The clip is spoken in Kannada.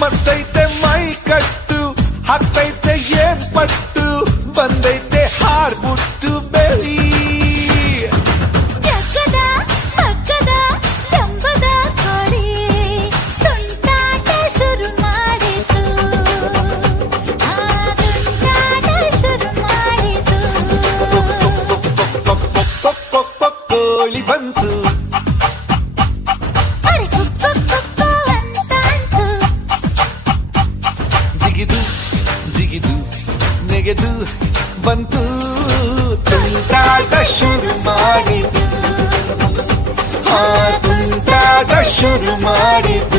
ಮಸ್ತೈತೆ ಮೈ ಕಟ್ಟು ಹಾಕ್ತೈತೆ ಏನ್ ಪಟ್ಟು ಬಂದೈತೆ ಹಾರ್ಬಿಟ್ಟು ಬೆಳಿ ಜಗ್ಗದ ಪಕ್ಕದ ಜಂಬದ ಕೋಳಿ ತುಂಟಾಟ ಶುರು ಮಾಡಿತು ತುಂಟಾಟ ಶುರು ಮಾಡಿತು ಕೋಳಿ ಬಂತು ಅರೆ ಕುಕ್ಕು ಕುಕ್ಕು ಅಂತಾಂತು ಜಿಗಿದು ಜಿಗಿದು ನೆಗೆದು ಬಂತು ತುಂಟಾಟ ಶುರು ಮಾಡಿತು ತುಂಟಾಟ ಶುರು ಮಾಡಿತು